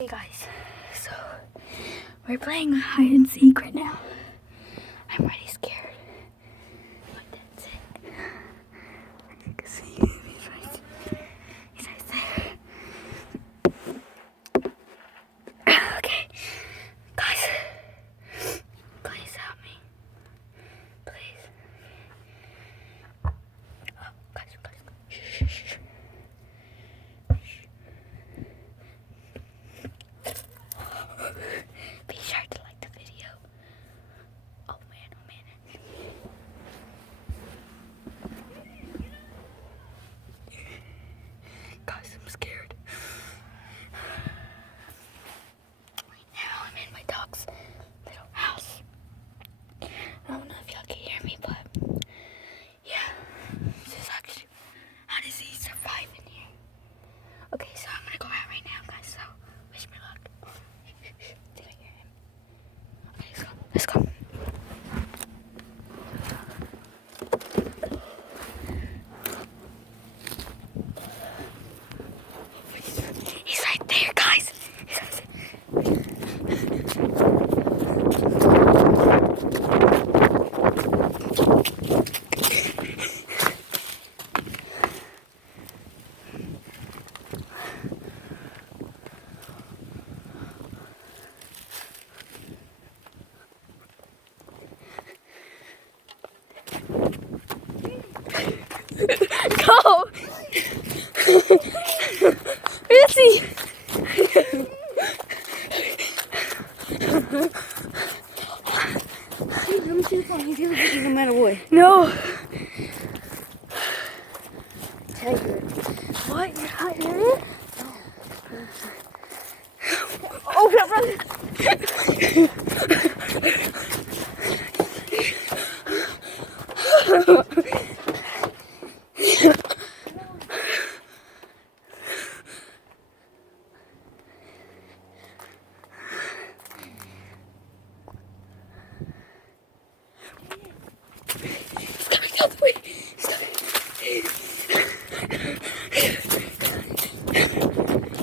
Hey guys, so we're playing hide and seek right now. I'm already scared, but that's it. As you can see, he's right there. Okay, guys, please help me, please. Oh, guys, shh. Be sure to like the video. Oh man. Guys, I'm scared. Right now I'm in my dog's little house. I don't know if y'all can hear me, but yeah. This is actually, how does he survive in here? Okay, so I'm gonna go out right now, guys, so wish me luck. Did I hear him? Okay, let's go. He's right there, guys. Go! Where is he? No matter what. No. Tiger. What? You're not here? Oh, run!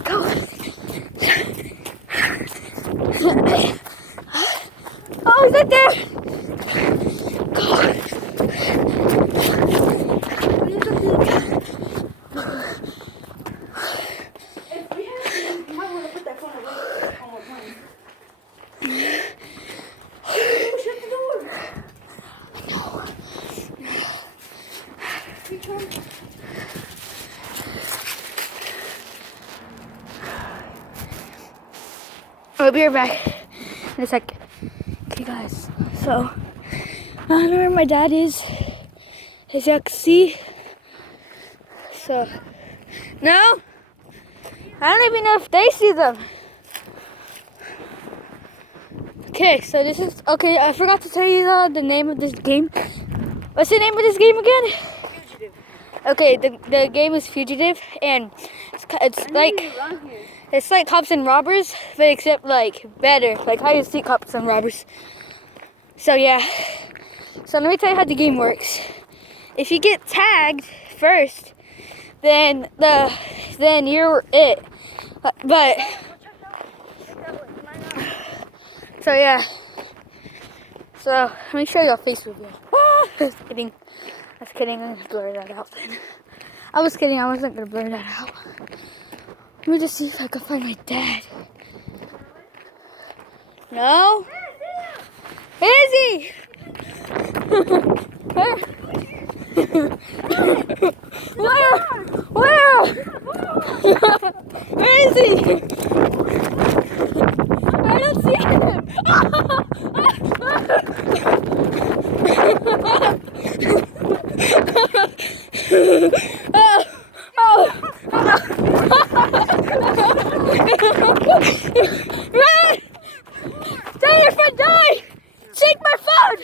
Go! Oh, he's right there! Go! I'll be right back in a second. Okay, guys, so I don't know where my dad is, as y'all can see. So, no, I don't even know if they see them. Okay, so this is, okay, I forgot to tell you the name of this game. What's the name of this game again? Fugitive. Okay, the game is Fugitive, and it's like cops and robbers, but except like better, like hide and seek cops and robbers. So yeah, so let me tell you how the game works. If you get tagged first, then you're it. But so yeah, so let me show you a face reveal. Just kidding. I was kidding. I'm gonna blur that out then. I was kidding. I wasn't gonna blur that out. Let me just see if I can find my dad. No? Where is he? Where? Where? Where is he? I don't see him. Run! Tell your friend die! Take my phone!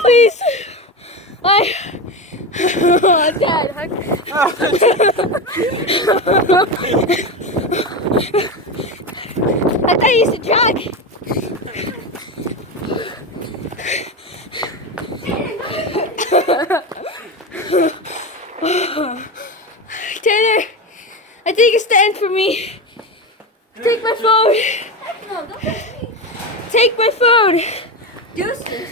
Please! Dad, I thought you used to jog. hands from me. Take my phone. No, don't touch me. Take my phone. Deuces.